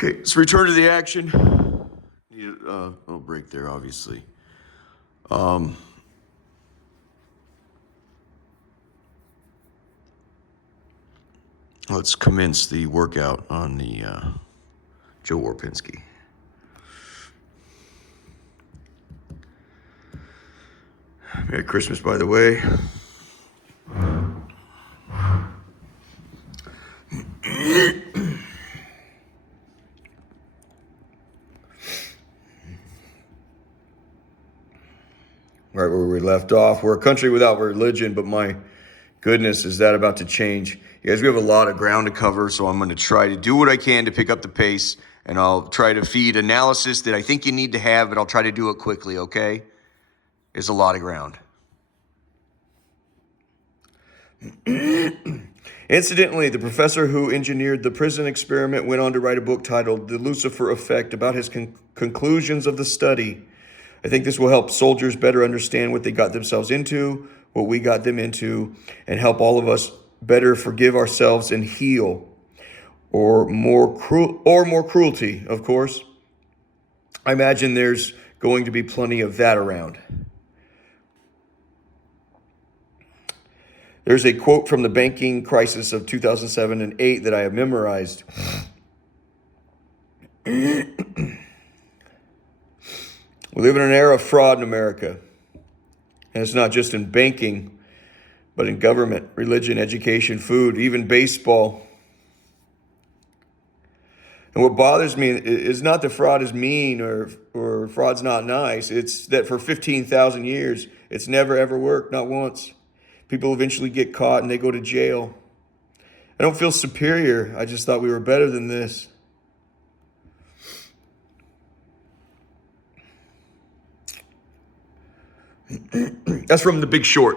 Okay, let's return to the action. Need a little break there, obviously. Let's commence the workout on the Joe Warpinski. Merry Christmas, by the way. Right where we left off. We're a country without religion, but my goodness, is that about to change? You guys, we have a lot of ground to cover, so I'm going to try to do what I can to pick up the pace, and I'll try to feed analysis that I think you need to have, but I'll try to do it quickly, okay? There's a lot of ground. Incidentally, the professor who engineered the prison experiment went on to write a book titled The Lucifer Effect about his conclusions of the study. I think this will help soldiers better understand what they got themselves into, what we got them into, and help all of us better forgive ourselves and heal. Or more cruelty, of course. I imagine there's going to be plenty of that around. There's a quote from the banking crisis of 2007 and 8 that I have memorized. We live in an era of fraud in America. And it's not just in banking, but in government, religion, education, food, even baseball. And what bothers me is not that fraud is mean or fraud's not nice. It's that for 15,000 years, it's never ever worked, not once. People eventually get caught and they go to jail. I don't feel superior. I just thought we were better than this. That's from The Big Short.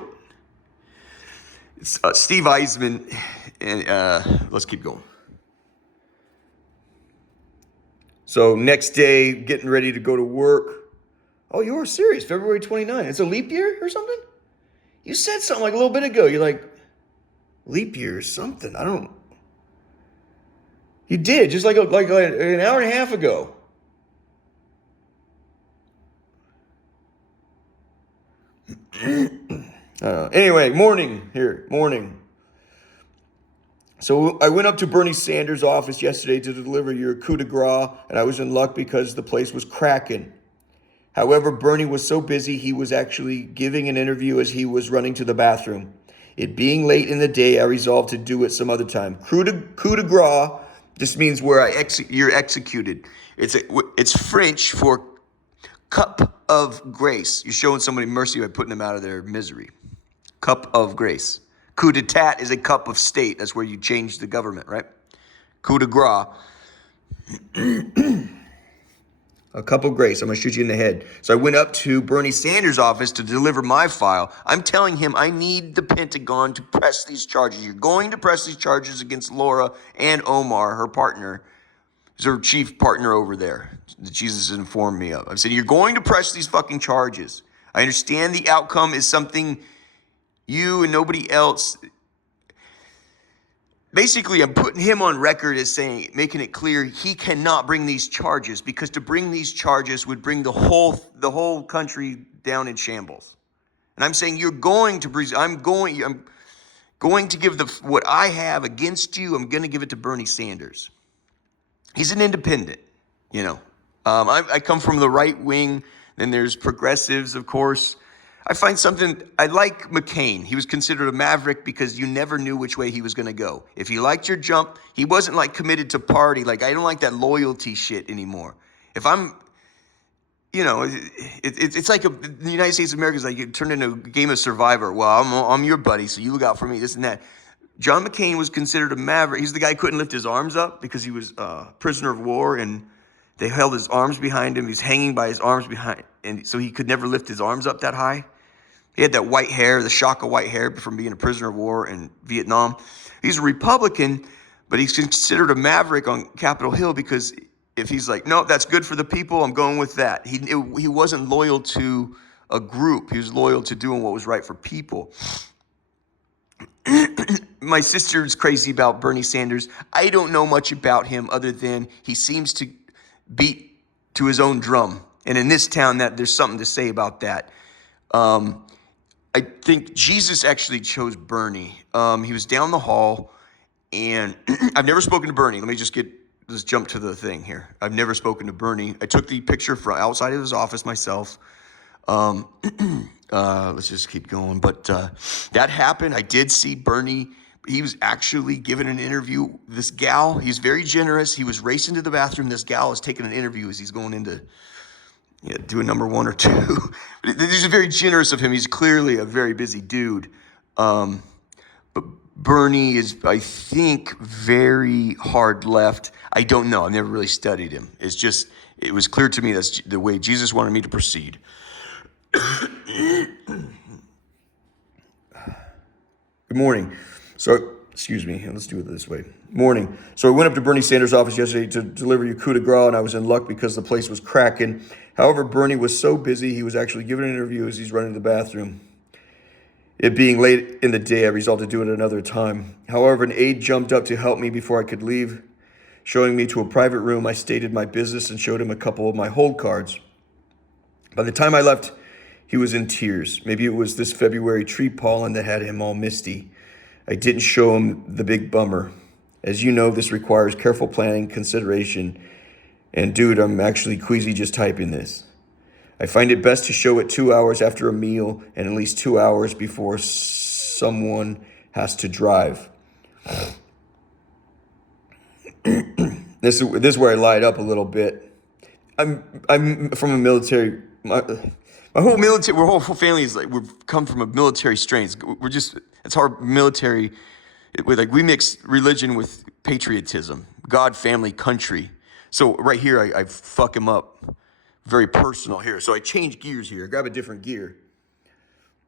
It's Steve Eisman, and let's keep going. So next day, getting ready to go to work. Oh, you were serious, February 29th. It's a leap year or something? You said something like a little bit ago. You're like, leap year or something. I don't. You did, just like an hour and a half ago. Anyway, morning. So I went up to Bernie Sanders' office yesterday to deliver your coup de grace, and I was in luck because the place was cracking. However, Bernie was so busy, he was actually giving an interview as he was running to the bathroom. It being late in the day, I resolved to do it some other time. Coup de grace just means where you're executed. It's French for cup of grace. You're showing somebody mercy by putting them out of their misery. Cup of grace. Coup d'etat is a cup of state. That's where you change the government, right? Coup de grace. A cup of grace. I'm going to shoot you in the head. So I went up to Bernie Sanders' office to deliver my file. I'm telling him I need the Pentagon to press these charges. You're going to press these charges against Laura and Omar, her partner. Is her chief partner over there that Jesus has informed me of. I said, you're going to press these fucking charges. I understand the outcome is something you and nobody else. Basically, I'm putting him on record as saying, making it clear he cannot bring these charges, because to bring these charges would bring the whole country down in shambles. And I'm saying I'm going to give what I have against you. I'm going to give it to Bernie Sanders. He's an independent, you know. I come from the right wing. Then there's progressives, of course. I like McCain. He was considered a maverick because you never knew which way he was going to go. If he liked your jump, he wasn't like committed to party. Like, I don't like that loyalty shit anymore. If I'm, you know, it's like the United States of America is like you turn into a game of Survivor. Well, I'm your buddy, so you look out for me, this and that. John McCain was considered a maverick. He's the guy who couldn't lift his arms up because he was a prisoner of war, and they held his arms behind him. He's hanging by his arms behind, and so he could never lift his arms up that high. He had that white hair, the shock of white hair from being a prisoner of war in Vietnam. He's a Republican, but he's considered a maverick on Capitol Hill because if he's like, no, that's good for the people, I'm going with that. He wasn't loyal to a group. He was loyal to doing what was right for people. my sister's crazy about Bernie Sanders. I don't know much about him other than he seems to beat to his own drum. And in this town, that there's something to say about that. I think Jesus actually chose Bernie. He was down the hall, and I've never spoken to Bernie. Let's jump to the thing here. I've never spoken to Bernie. I took the picture from outside of his office myself. Let's just keep going. But that happened. I did see Bernie. He was actually giving an interview. This gal, he's very generous. He was racing to the bathroom. This gal is taking an interview as he's going into doing number 1 or 2. This is very generous of him. He's clearly a very busy dude. But Bernie is, I think, very hard left. I don't know. I've never really studied him. It was clear to me that's the way Jesus wanted me to proceed. Good morning. So, excuse me, let's do it this way. Morning. So I went up to Bernie Sanders' office yesterday to deliver you coup de grace, and I was in luck because the place was cracking. However, Bernie was so busy, he was actually giving an interview as he's running to the bathroom. It being late in the day, I resolved to do it another time. However, an aide jumped up to help me before I could leave. Showing me to a private room, I stated my business and showed him a couple of my hold cards. By the time I left, he was in tears. Maybe it was this February tree pollen that had him all misty. I didn't show him the big bummer. As you know, this requires careful planning, consideration. And dude, I'm actually queasy just typing this. I find it best to show it 2 hours after a meal and at least 2 hours before someone has to drive. This is where I light up a little bit. I'm from a military. My whole family is we've come from a military strain. It's our military. We mix religion with patriotism, God, family, country. So right here, I fuck him up. Very personal here. So I change gears here. I grab a different gear.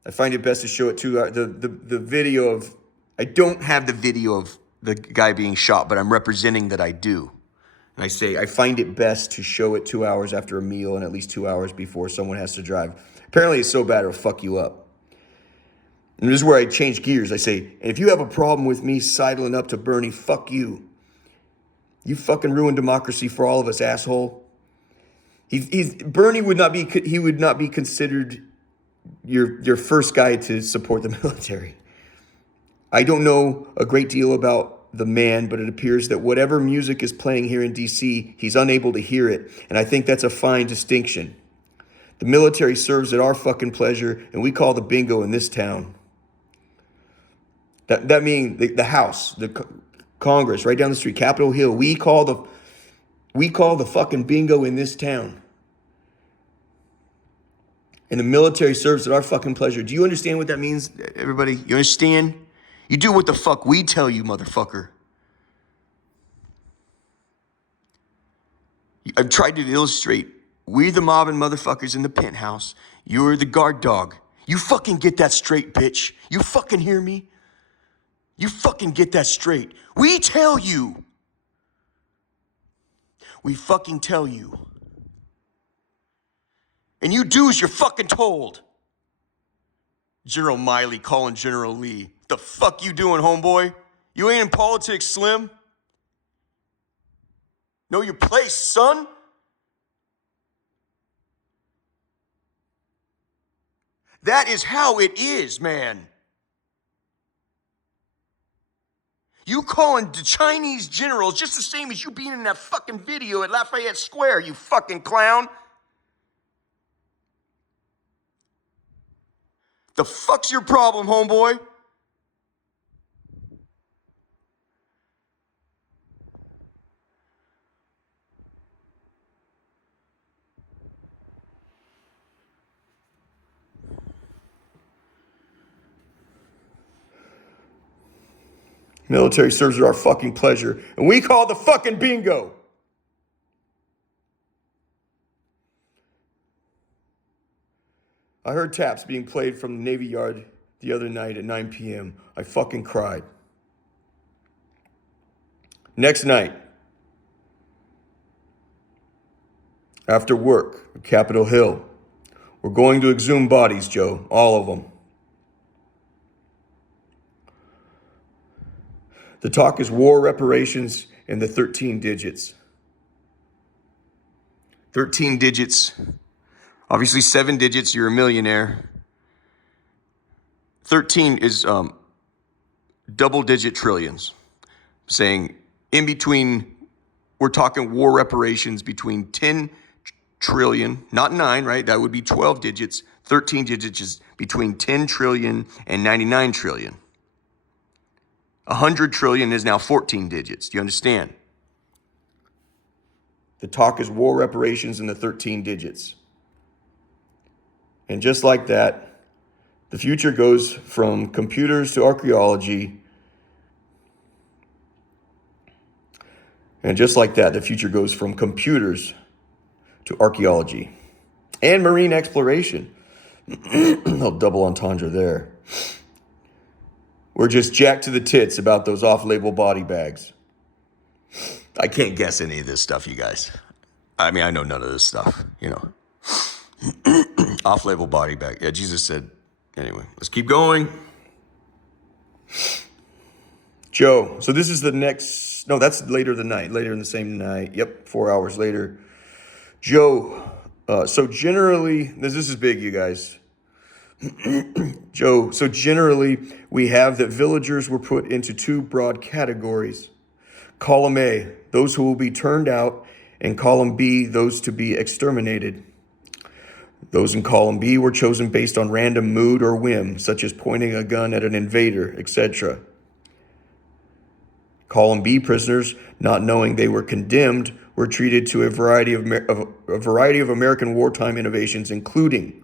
I find it best to show it to the video of. I don't have the video of the guy being shot, but I'm representing that I do. And I say, I find it best to show it 2 hours after a meal and at least 2 hours before someone has to drive. Apparently it's so bad it'll fuck you up. And this is where I change gears. I say, and if you have a problem with me sidling up to Bernie, fuck you. You fucking ruined democracy for all of us, asshole. Bernie would not be considered your first guy to support the military. I don't know a great deal about the man, but it appears that whatever music is playing here in DC, he's unable to hear it. And I think that's a fine distinction. The military serves at our fucking pleasure, and we call the bingo in this town. That means the House, the Congress, right down the street, Capitol Hill. We call the fucking bingo in this town. And the military serves at our fucking pleasure. Do you understand what that means, everybody? You understand? You do what the fuck we tell you, motherfucker. I've tried to illustrate. We the mob and motherfuckers in the penthouse. You're the guard dog. You fucking get that straight, bitch. You fucking hear me? You fucking get that straight. We tell you. We fucking tell you. And you do as you're fucking told. General Miley calling General Lee. The fuck you doing, homeboy? You ain't in politics, Slim. Know your place, son. That is how it is, man. You calling the Chinese generals just the same as you being in that fucking video at Lafayette Square, you fucking clown. The fuck's your problem, homeboy? Military serves at our fucking pleasure, and we call the fucking bingo. I heard taps being played from the Navy Yard the other night at 9 p.m. I fucking cried. Next night, after work at Capitol Hill, we're going to exhume bodies, Joe, all of them. The talk is war, reparations, and the 13 digits. 13 digits. Obviously, 7 digits, you're a millionaire. 13 is double-digit trillions. Saying in between, we're talking war reparations between 10 trillion, not 9, right? That would be 12 digits. 13 digits is between 10 trillion and 99 trillion. 100 trillion is now 14 digits. Do you understand? The talk is war, reparations, and the 13 digits. And just like that, the future goes from computers to archaeology. And just like that, the future goes from computers to archaeology and marine exploration. No double entendre there. We're just jacked to the tits about those off-label body bags. I can't guess any of this stuff, you guys. I mean, I know none of this stuff, you know. Off-label body bag. Yeah, Jesus said, anyway, let's keep going. Joe. So this is the next, no, that's later the night, later in the same night. Yep, 4 hours later. Joe. So generally, this is big, you guys. Joe. So generally, we have that villagers were put into 2 broad categories. Column A, those who will be turned out, and column B, those to be exterminated. Those in column B were chosen based on random mood or whim, such as pointing a gun at an invader, etc. Column B prisoners, not knowing they were condemned, were treated to a variety of American wartime innovations, including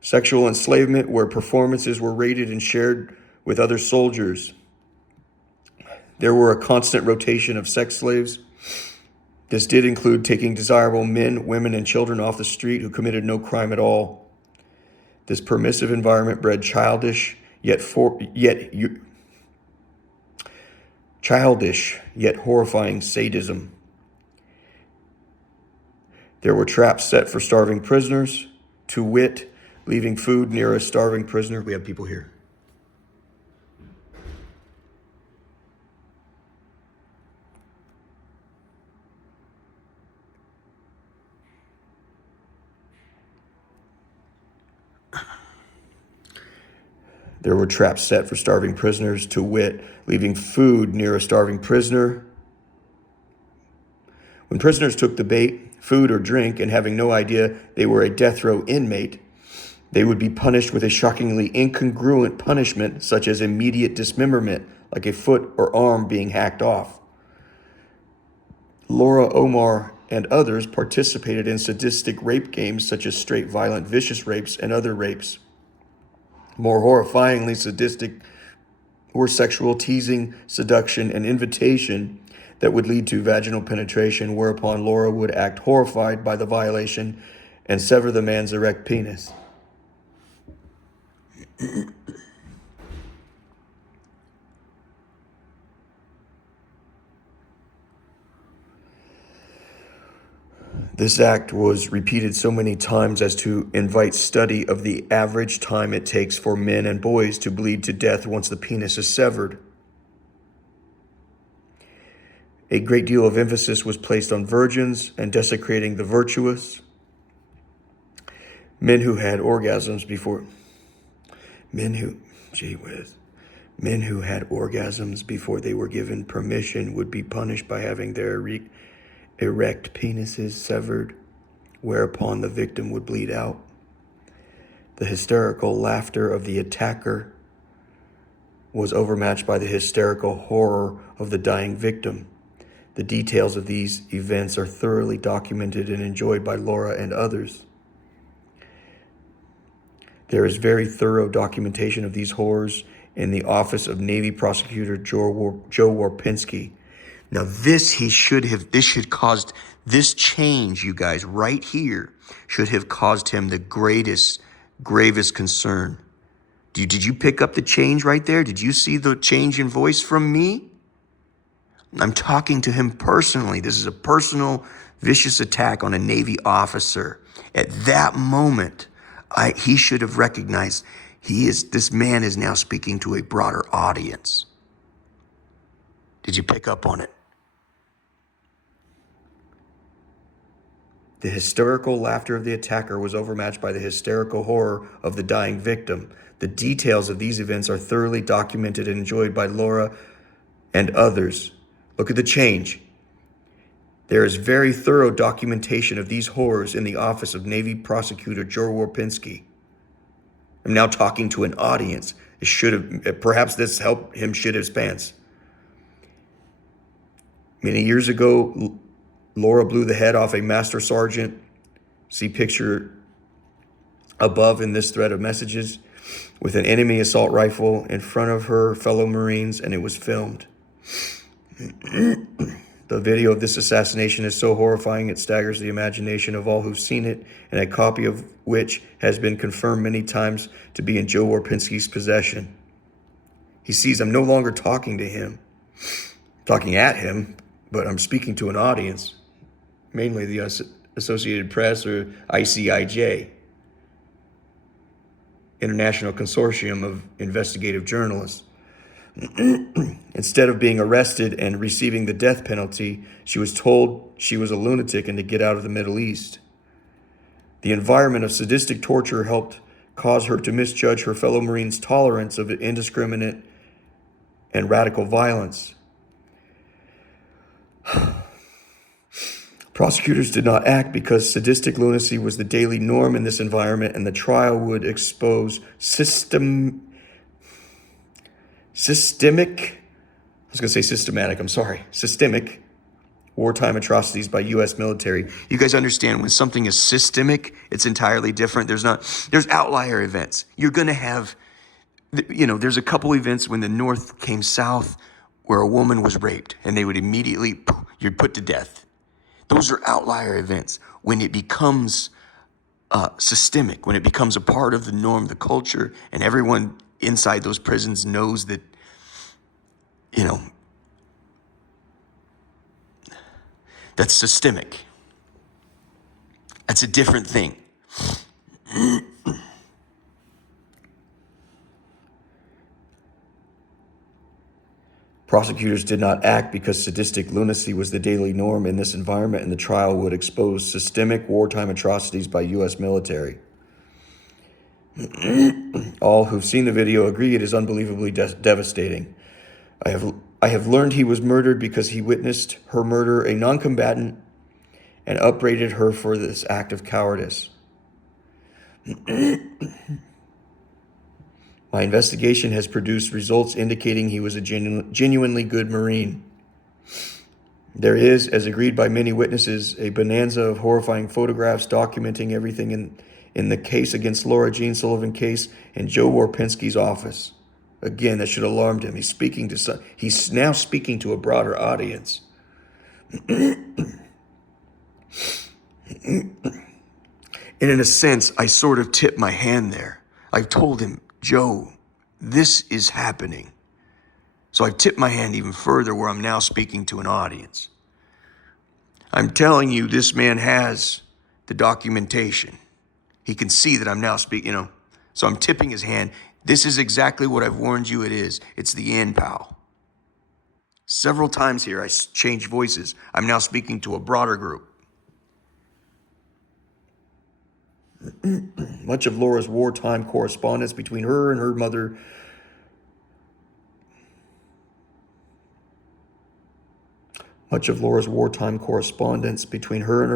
sexual enslavement, where performances were rated and shared with other soldiers. There were a constant rotation of sex slaves. This did include taking desirable men, women, and children off the street who committed no crime at all. This permissive environment bred childish yet horrifying sadism. There were traps set for starving prisoners, to wit, leaving food near a starving prisoner. We have people here. There were traps set for starving prisoners, to wit, leaving food near a starving prisoner. When prisoners took the bait, food or drink, and having no idea they were a death row inmate, they would be punished with a shockingly incongruent punishment, such as immediate dismemberment, like a foot or arm being hacked off. Laura Omar and others participated in sadistic rape games such as straight, violent, vicious rapes and other rapes. More horrifyingly sadistic were sexual teasing, seduction, and invitation that would lead to vaginal penetration, whereupon Laura would act horrified by the violation and sever the man's erect penis. This act was repeated so many times as to invite study of the average time it takes for men and boys to bleed to death once the penis is severed. A great deal of emphasis was placed on virgins and desecrating the virtuous. Men who had orgasms before they were given permission would be punished by having their erect penises severed, whereupon the victim would bleed out. The hysterical laughter of the attacker was overmatched by the hysterical horror of the dying victim. The details of these events are thoroughly documented and enjoyed by Laura and others. There is very thorough documentation of these horrors in the office of Navy Prosecutor Joe Warpinski. Now this should caused this change, you guys, right here, should have caused him the gravest concern. Did you pick up the change right there? Did you see the change in voice from me? I'm talking to him personally. This is a personal, vicious attack on a Navy officer. At that moment, he should have recognized this man is now speaking to a broader audience. Did you pick up on it? The hysterical laughter of the attacker was overmatched by the hysterical horror of the dying victim. The details of these events are thoroughly documented and enjoyed by Laura and others. Look at the change. There is very thorough documentation of these horrors in the office of Navy Prosecutor Joe Warpinski. I'm now talking to an audience. Perhaps this helped him shit his pants. Many years ago, Laura blew the head off a master sergeant. See picture above in this thread of messages, with an enemy assault rifle in front of her fellow Marines, and it was filmed. The video of this assassination is so horrifying it staggers the imagination of all who've seen it, and a copy of which has been confirmed many times to be in Joe Warpinski's possession. He sees I'm no longer talking to him, talking at him, but I'm speaking to an audience, mainly the Associated Press or ICIJ, International Consortium of Investigative Journalists. Instead of being arrested and receiving the death penalty, she was told she was a lunatic and to get out of the Middle East. The environment of sadistic torture helped cause her to misjudge her fellow Marines' tolerance of indiscriminate and radical violence. Prosecutors did not act because sadistic lunacy was the daily norm in this environment, and the trial would expose systemic wartime atrocities by U.S. military. You guys understand when something is systemic, it's entirely different. There's outlier events. You're going to have, there's a couple events when the North came south where a woman was raped and they would immediately, you're put to death. Those are outlier events. When it becomes systemic, when it becomes a part of the norm, the culture, and everyone inside those prisons knows that, that's systemic. That's a different thing. Prosecutors did not act because sadistic lunacy was the daily norm in this environment, and the trial would expose systemic wartime atrocities by U.S. military. All who've seen the video agree it is unbelievably devastating. I have learned he was murdered because he witnessed her murder a non-combatant and upbraided her for this act of cowardice. My investigation has produced results indicating he was a genuinely good Marine. There is, as agreed by many witnesses, a bonanza of horrifying photographs documenting everything in the case against Laura Jean Sullivan case in Joe Warpinski's office. Again, that should have alarmed him. He's now speaking to a broader audience. And in a sense, I sort of tipped my hand there. I've told him, Joe, this is happening. So I've tipped my hand even further where I'm now speaking to an audience. I'm telling you, this man has the documentation. He can see that I'm now speaking, So I'm tipping his hand. This is exactly what I've warned you it is. It's the end, pal. Several times here, I changed voices. I'm now speaking to a broader group. Much of Laura's wartime correspondence between her and her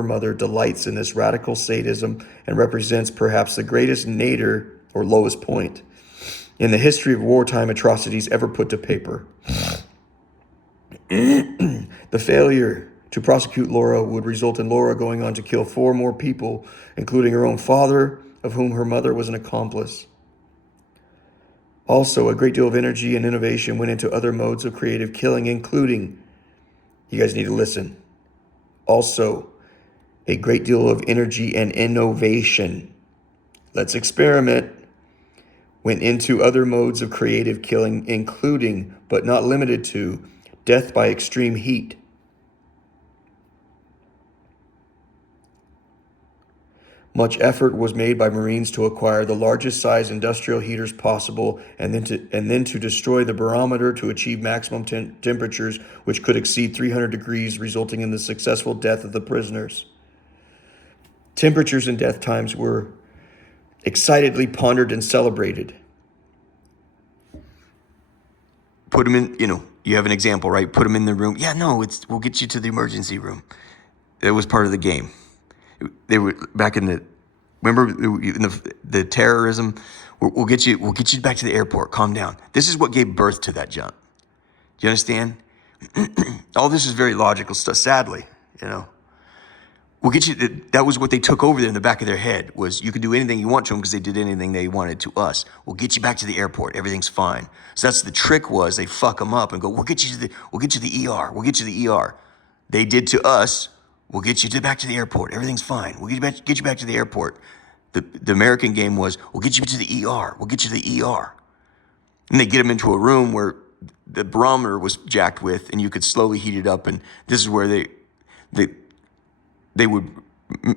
mother delights in this radical sadism and represents perhaps the greatest nadir or lowest point in the history of wartime atrocities ever put to paper. The failure to prosecute Laura would result in Laura going on to kill 4 more people, including her own father, of whom her mother was an accomplice. Also, a great deal of energy and innovation went into other modes of creative killing, including, you guys need to listen, also a great deal of energy and innovation. Let's experiment. Went into other modes of creative killing, including, but not limited to, death by extreme heat. Much effort was made by Marines to acquire the largest size industrial heaters possible and then to destroy the barometer to achieve maximum temperatures which could exceed 300 degrees, resulting in the successful death of the prisoners. Temperatures and death times were excitedly pondered and celebrated. Put them in, you have an example, right? Put them in the room. Yeah, no, we'll get you to the emergency room. It was part of the game. They were back in remember in the terrorism. We'll get you back to the airport. Calm down. This is what gave birth to that junk. Do you understand? All this is very logical stuff. Sadly, we'll get you. That was what they took over there in the back of their head, was you can do anything you want to them because they did anything they wanted to us. We'll get you back to the airport. Everything's fine. So that's the trick, was they fuck them up and go, we'll get you to the ER. We'll get you to the ER. They did to us. We'll get you back to the airport. Everything's fine. We'll get you back to the airport. The American game was, we'll get you to the ER. We'll get you to the ER. And they get them into a room where the barometer was jacked with, and you could slowly heat it up. And this is where they would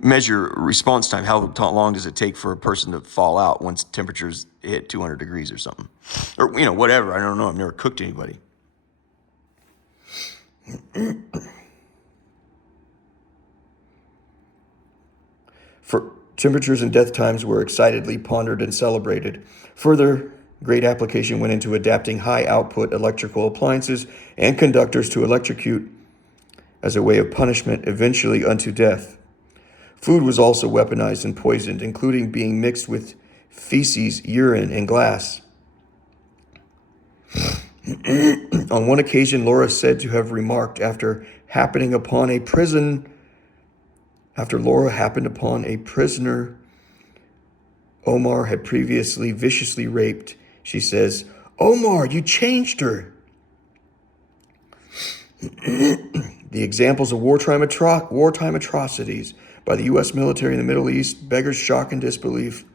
measure response time. How long does it take for a person to fall out once temperatures hit 200 degrees or something? Or, whatever. I don't know. I've never cooked anybody. For temperatures and death times were excitedly pondered and celebrated. Further, great application went into adapting high-output electrical appliances and conductors to electrocute as a way of punishment, eventually unto death. Food was also weaponized and poisoned, including being mixed with feces, urine, and glass. On one occasion, Laura said to have remarked, after Laura happened upon a prisoner Omar had previously viciously raped, she says, "Omar, you changed her." The examples of wartime atrocities by the U.S. military in the Middle East beggars shock and disbelief.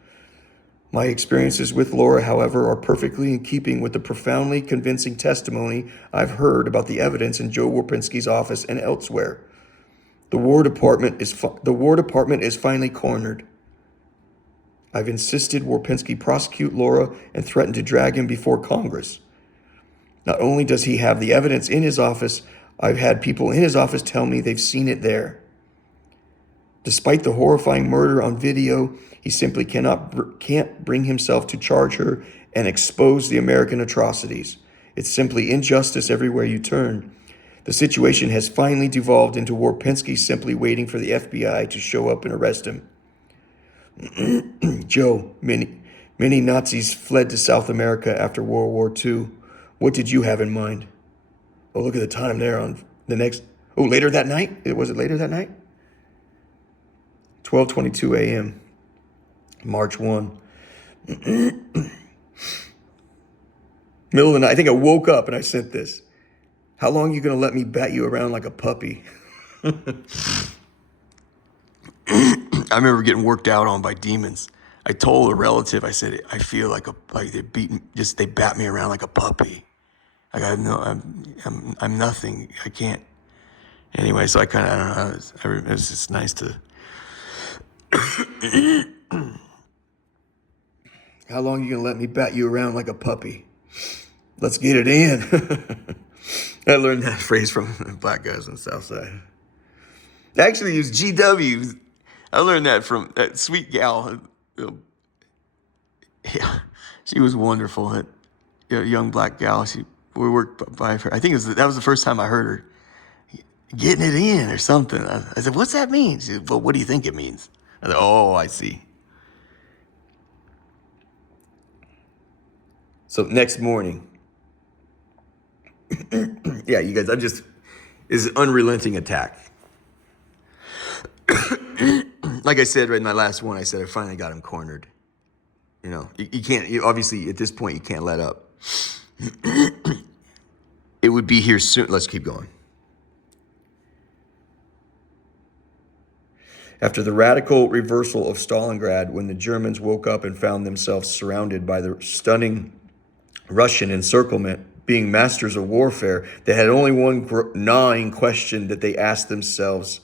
My experiences with Laura, however, are perfectly in keeping with the profoundly convincing testimony I've heard about the evidence in Joe Warpinski's office and elsewhere. The War Department is finally cornered. I've insisted Warpinski prosecute Laura and threatened to drag him before Congress. Not only does he have the evidence in his office, I've had people in his office tell me they've seen it there. Despite the horrifying murder on video, he simply can't bring himself to charge her and expose the American atrocities. It's simply injustice everywhere you turn. The situation has finally devolved into Warpinski simply waiting for the FBI to show up and arrest him. Joe, many Nazis fled to South America after World War II. What did you have in mind? Oh, look at the time there on the next... Oh, later that night? Was it later that night? 12:22 a.m., March 1. Middle of the night. I think I woke up and I sent this. How long are you going to let me bat you around like a puppy? I remember getting worked out on by demons. I told a relative, I said, I feel like they bat me around like a puppy. I'm nothing. I can't. Anyway, so I kind of, I don't know, it was just nice to. How long are you going to let me bat you around like a puppy? Let's get it in. I learned that phrase from black guys on the South Side. I actually use GW. I learned that from that sweet gal. Yeah, she was wonderful. That young black gal. We worked by her. I think that was the first time I heard her getting it in or something. I said, "What's that mean?" She said, "Well, what do you think it means?" I said, "Oh, I see." So next morning. Yeah, you guys, it's an unrelenting attack. Like I said right in my last one, I said I finally got him cornered. You can't, obviously at this point, you can't let up. It would be here soon. Let's keep going. After the radical reversal of Stalingrad, when the Germans woke up and found themselves surrounded by the stunning Russian encirclement, being masters of warfare, they had only one gnawing question that they asked themselves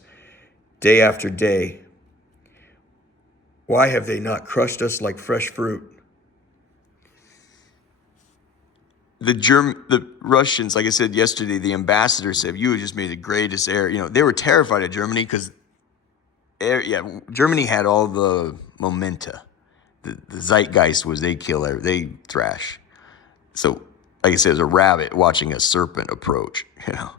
day after day. Why have they not crushed us like fresh fruit? The Russians, like I said yesterday, the ambassador said, you just made the greatest error. You know, they were terrified of Germany because, Germany had all the momenta. The zeitgeist was they thrash. So, like I said, it was a rabbit watching a serpent approach, you know.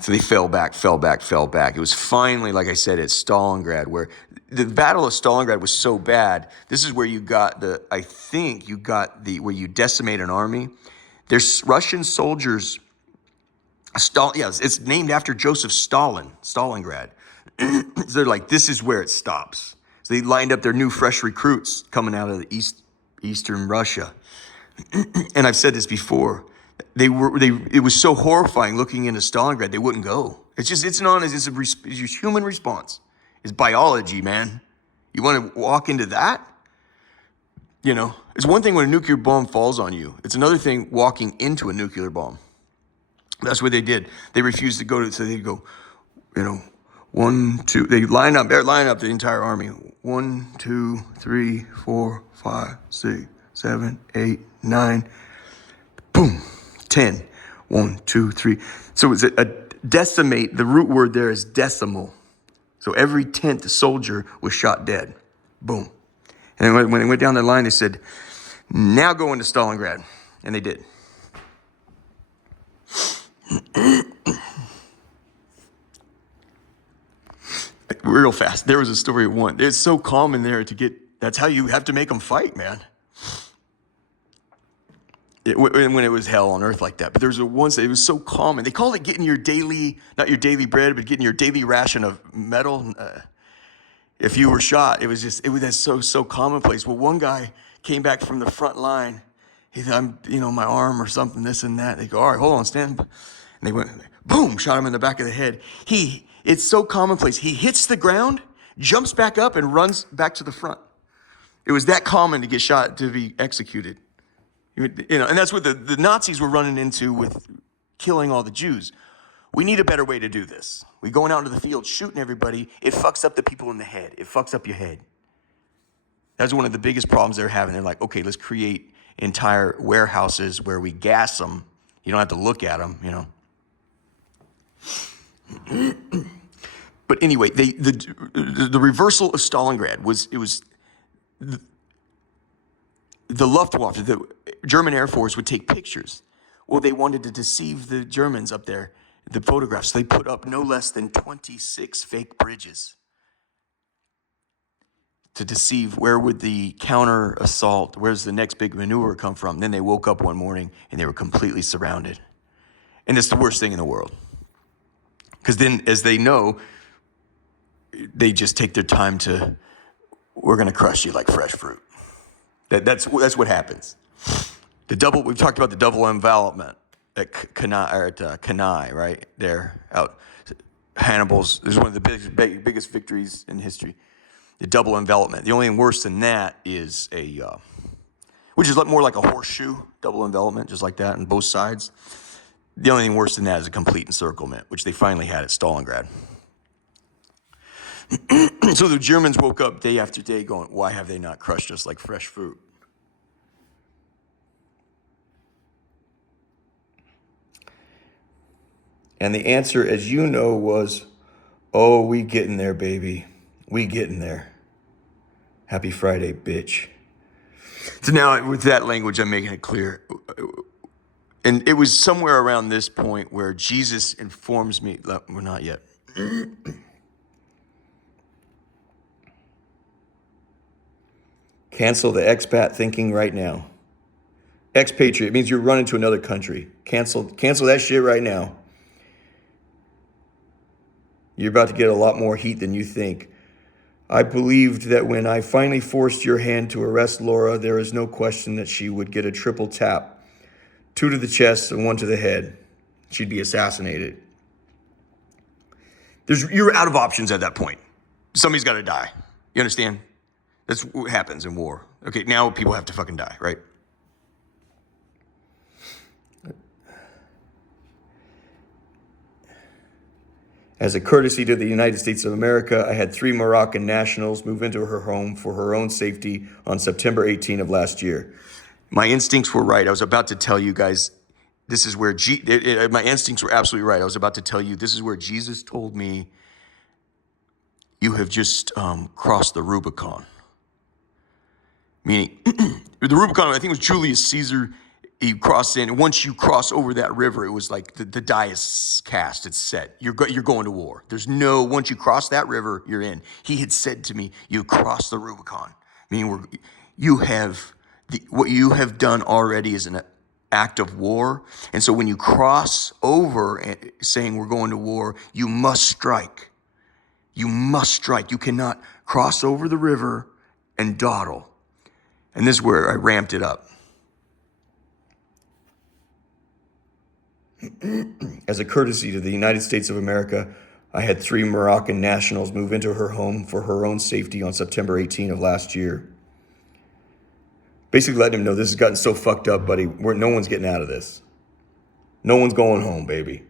So they fell back. It was finally, like I said, at Stalingrad, where the Battle of Stalingrad was so bad. This is where you got where you decimate an army. There's Russian soldiers, it's named after Joseph Stalin, Stalingrad. So they're like, this is where it stops. So they lined up their new fresh recruits coming out of the Eastern Russia. And I've said this before, it was so horrifying looking into Stalingrad, they wouldn't go. It's known as it's a human response. It's biology, man. You want to walk into that? You know, it's one thing when a nuclear bomb falls on you. It's another thing walking into a nuclear bomb. That's what they did. They refused to go so they'd go, you know, 1, 2, they line up the entire army. 1, 2, 3, 4, 5, 6, 7, 8, 9, boom, 10. 1, 2, 3. So it's a decimate. The root word there is decimal. So every 10th soldier was shot dead. Boom. And when they went down the line, they said, now go into Stalingrad. And they did. Real fast. There was a story of one. It's so common there that's how you have to make them fight, man. When it was hell on earth like that. But there was once, it was so common. They called it getting your not your daily bread, but getting your daily ration of metal. If you were shot, it was that's so commonplace. Well, one guy came back from the front line. He said, my arm or something, this and that. They go, all right, hold on, stand. And they went, boom, shot him in the back of the head. It's so commonplace. He hits the ground, jumps back up, and runs back to the front. It was that common to get shot, to be executed. And that's what the Nazis were running into with killing all the Jews. We need a better way to do this. We going out into the field shooting everybody. It fucks up the people in the head. It fucks up your head. That's one of the biggest problems they're having. They're like, okay, let's create entire warehouses where we gas them. You don't have to look at them, But anyway, the reversal of Stalingrad was the Luftwaffe, the German Air Force, would take pictures. Well, they wanted to deceive the Germans up there, the photographs. They put up no less than 26 fake bridges to deceive where would the counter assault, where's the next big maneuver come from. Then they woke up one morning and they were completely surrounded. And it's the worst thing in the world. Because then, as they know, they just take their time we're going to crush you like fresh fruit. That's what happens. We've talked about the double envelopment at Cannae, right there out. Hannibal's is one of the biggest victories in history. The double envelopment. The only thing worse than that is which is more like a horseshoe, double envelopment, just like that on both sides. The only thing worse than that is a complete encirclement, which they finally had at Stalingrad. So the Germans woke up day after day going, why have they not crushed us like fresh fruit? And the answer, as you know, was, oh, we getting there, baby. We getting there. Happy Friday, bitch. So now with that language, I'm making it clear. And it was somewhere around this point where Jesus informs me, we're not yet. Cancel the expat thinking right now. Expatriate means you're running to another country. Cancel that shit right now. You're about to get a lot more heat than you think. I believed that when I finally forced your hand to arrest Laura, there is no question that she would get a triple tap. 2 to the chest and 1 to the head. She'd be assassinated. You're out of options at that point. Somebody's got to die. You understand? That's what happens in war. Okay, now people have to fucking die, right? As a courtesy to the United States of America, I had 3 Moroccan nationals move into her home for her own safety on September 18 of last year. My instincts were right. I was about to tell you guys, this is where my instincts were absolutely right. I was about to tell you, this is where Jesus told me, you have just crossed the Rubicon. Meaning, the Rubicon, I think it was Julius Caesar, he crossed in. And once you cross over that river, it was like the die is cast, it's set. You're going to war. Once you cross that river, you're in. He had said to me, you crossed the Rubicon. Meaning, what you have done already is an act of war. And so when you cross over saying we're going to war, you must strike. You must strike. You cannot cross over the river and dawdle. And this is where I ramped it up. As a courtesy to the United States of America, I had 3 Moroccan nationals move into her home for her own safety on September 18 of last year. Basically letting him know this has gotten so fucked up, buddy. No one's getting out of this. No one's going home, baby.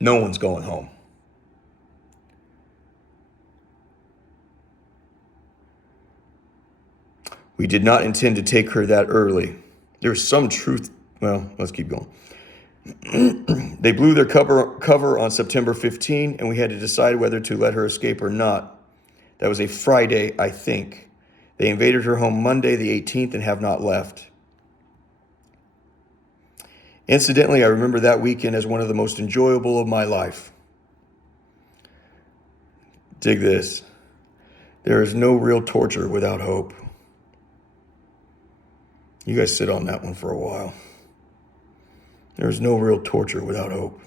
No one's going home. We did not intend to take her that early. There's some truth. Well, let's keep going. They blew their cover on September 15, and we had to decide whether to let her escape or not. That was a Friday, I think. They invaded her home Monday, the 18th, and have not left. Incidentally, I remember that weekend as one of the most enjoyable of my life. Dig this. There is no real torture without hope. You guys sit on that one for a while. There is no real torture without hope.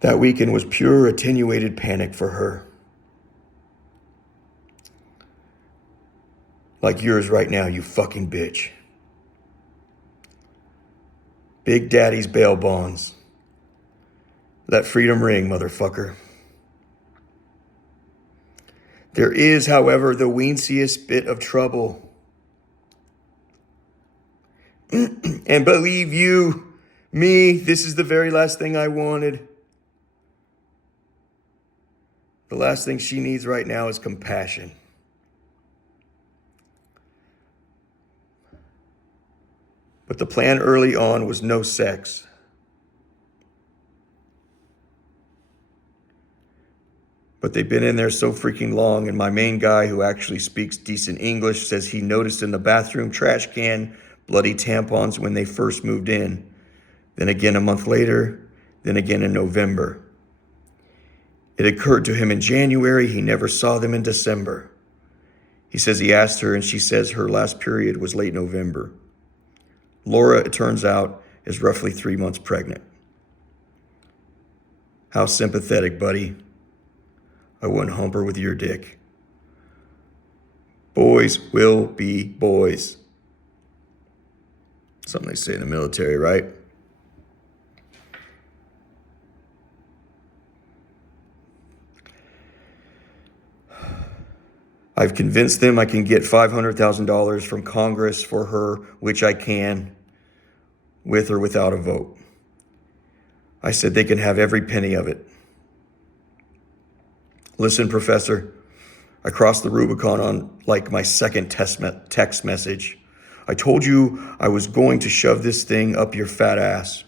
That weekend was pure attenuated panic for her. Like yours right now, you fucking bitch. Big Daddy's bail bonds. Let freedom ring, motherfucker. There is, however, the weensiest bit of trouble. And believe you me, this is the very last thing I wanted. The last thing she needs right now is compassion. But the plan early on was no sex. But they've been in there so freaking long, and my main guy, who actually speaks decent English, says he noticed in the bathroom trash can bloody tampons when they first moved in. Then again a month later, then again in November. It occurred to him in January, he never saw them in December. He says he asked her, and she says her last period was late November. Laura, it turns out, is roughly 3 months pregnant. How sympathetic, buddy. I wouldn't hump her with your dick. Boys will be boys. Something they say in the military, right? I've convinced them I can get $500,000 from Congress for her, which I can, with or without a vote. I said they can have every penny of it. Listen, Professor, I crossed the Rubicon on like my second text message. I told you I was going to shove this thing up your fat ass.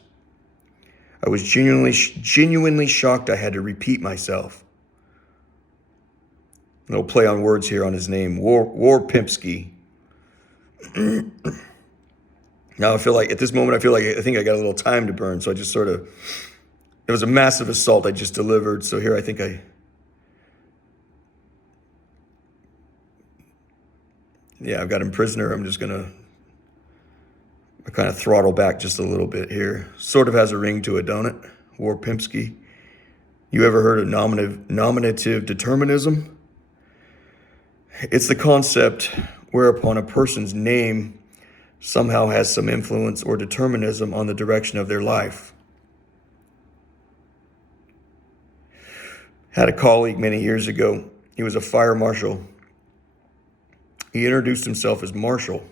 I was genuinely shocked I had to repeat myself. No play on words here on his name, Warpimski. Now I feel like, at this moment, I think I got a little time to burn, so I just it was a massive assault I just delivered, so here I think I've got him prisoner. I'm just gonna kind of throttle back just a little bit here. Sort of has a ring to it, don't it? Warpimski. You ever heard of nominative determinism? It's the concept whereupon a person's name somehow has some influence or determinism on the direction of their life. Had a colleague many years ago. He was a fire marshal. He introduced himself as Marshall.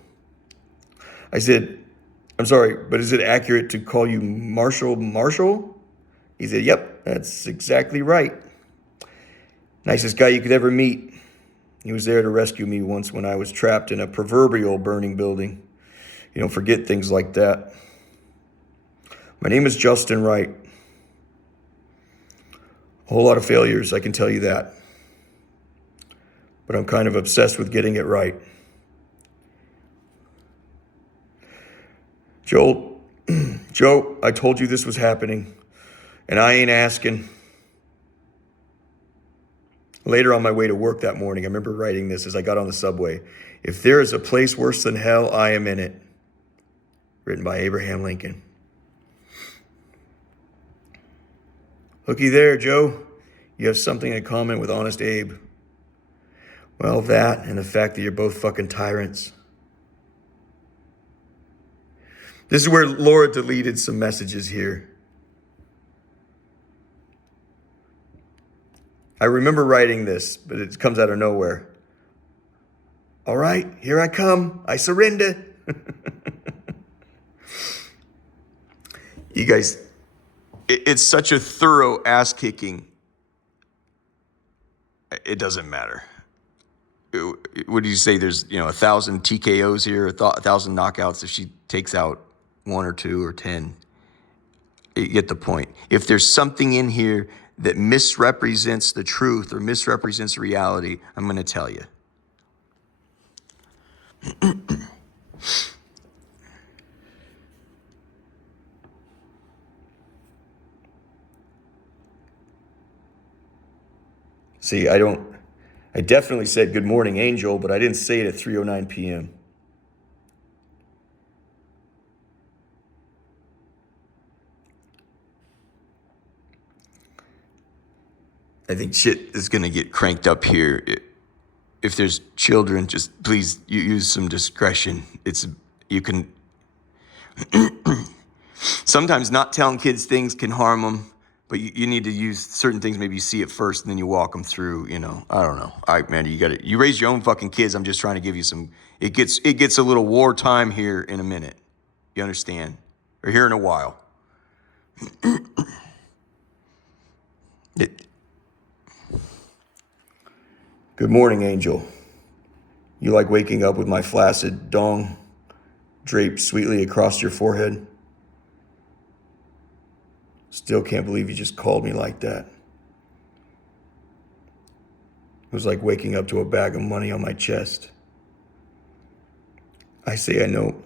I said, I'm sorry, but is it accurate to call you Marshall Marshall? He said, yep, that's exactly right. Nicest guy you could ever meet. He was there to rescue me once when I was trapped in a proverbial burning building. You don't forget things like that. My name is Justin Wright. A whole lot of failures, I can tell you that. But I'm kind of obsessed with getting it right. Joe, I told you this was happening, and I ain't asking. Later on my way to work that morning, I remember writing this as I got on the subway. If there is a place worse than hell, I am in it. Written by Abraham Lincoln. Looky there, Joe. You have something in common with Honest Abe. Well, that and the fact that you're both fucking tyrants. This is where Laura deleted some messages here. I remember writing this, but it comes out of nowhere. All right, here I come. I surrender. You guys, it's such a thorough ass kicking. It doesn't matter. What do you say? There's 1,000 TKOs here, 1,000 knockouts. If she takes out 1 or 2 or 10, you get the point. If there's something in here that misrepresents the truth or misrepresents reality, I'm going to tell you. See, I definitely said good morning, Angel, but I didn't say it at 3:09 p.m. I think shit is going to get cranked up here. If there's children, just please use some discretion. You can sometimes not telling kids things can harm them, but you need to use certain things. Maybe you see it first and then you walk them through, I don't know. All right, man, you raise your own fucking kids. I'm just trying to give you some, it gets a little wartime here in a minute. You understand? Or here in a while. Good morning, Angel. You like waking up with my flaccid dong draped sweetly across your forehead? Still can't believe you just called me like that. It was like waking up to a bag of money on my chest. I say I know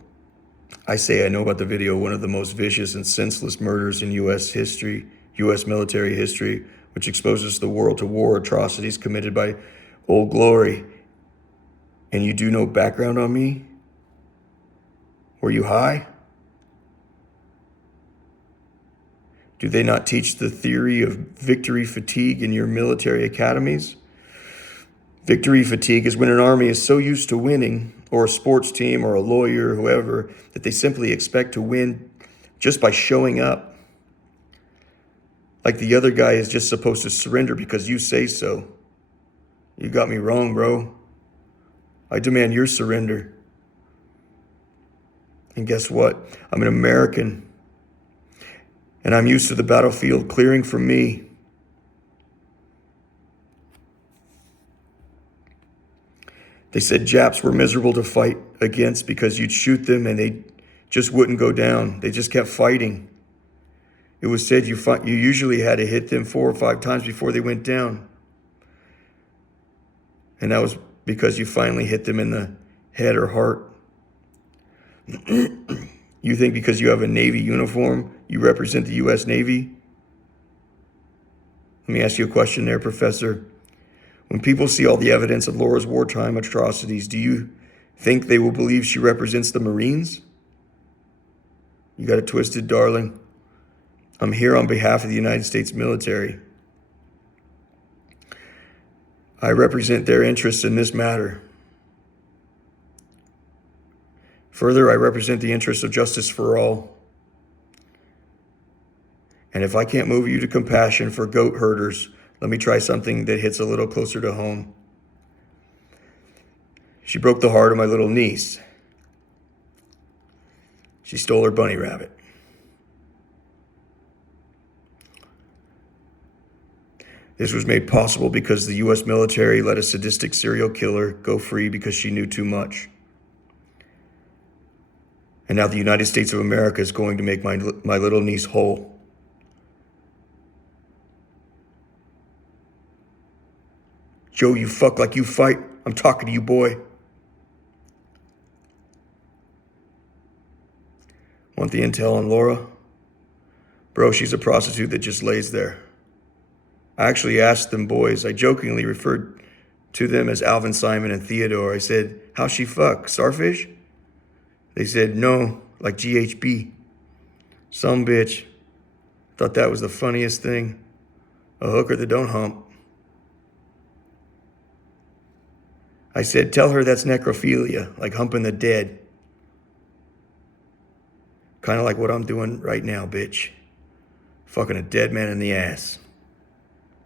about the video, one of the most vicious and senseless murders in U.S. history, U.S. military history, which exposes the world to war atrocities committed by Old Glory. And you do no background on me? Were you high? Do they not teach the theory of victory fatigue in your military academies? Victory fatigue is when an army is so used to winning, or a sports team or a lawyer, whoever, that they simply expect to win just by showing up. Like the other guy is just supposed to surrender because you say so. You got me wrong, bro. I demand your surrender. And guess what? I'm an American. And I'm used to the battlefield clearing for me. They said Japs were miserable to fight against because you'd shoot them and they just wouldn't go down. They just kept fighting. It was said you usually had to hit them 4 or 5 times before they went down. And that was because you finally hit them in the head or heart. You think because you have a Navy uniform, you represent the U.S. Navy? Let me ask you a question there, Professor. When people see all the evidence of Laura's wartime atrocities, do you think they will believe she represents the Marines? You got it twisted, darling. I'm here on behalf of the United States military. I represent their interests in this matter. Further, I represent the interests of justice for all. And if I can't move you to compassion for goat herders, let me try something that hits a little closer to home. She broke the heart of my little niece. She stole her bunny rabbit. This was made possible because the U.S. military let a sadistic serial killer go free because she knew too much. And now the United States of America is going to make my little niece whole. Joe, you fuck like you fight. I'm talking to you, boy. Want the intel on Laura? Bro, she's a prostitute that just lays there. I actually asked them boys. I jokingly referred to them as Alvin, Simon, and Theodore. I said, how's she fuck? Starfish? They said, no, like GHB. Some bitch. Thought that was the funniest thing. A hooker that don't hump. I said, tell her that's necrophilia, like humping the dead. Kind of like what I'm doing right now, bitch. Fucking a dead man in the ass.